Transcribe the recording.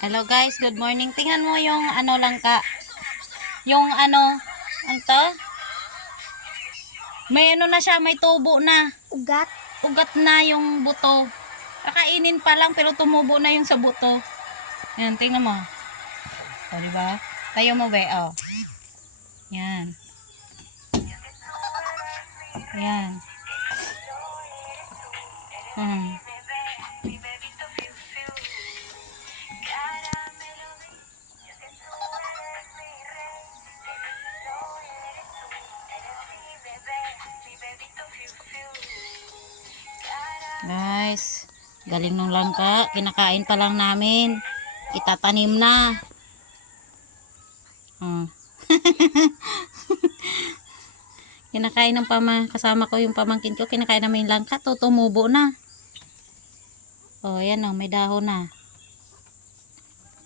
Hello guys, good morning. Tingnan mo yung ano langka. Yung ano to? May ano na siya, may tubo na. Ugat. Ugat na yung buto. Kakainin pa lang pero tumubo na yung sa buto. Yan, tingnan mo. O, diba? Tayo mo be, o. Yan. Yan. Hmm. Guys, galing nung langka. Kinakain pa lang namin. Itatanim na. Hmm. Kinakain ng kasama ko yung pamangkin ko. Kinakain namin yung langka. Tumubo na. Oh, yan o. May dahon na.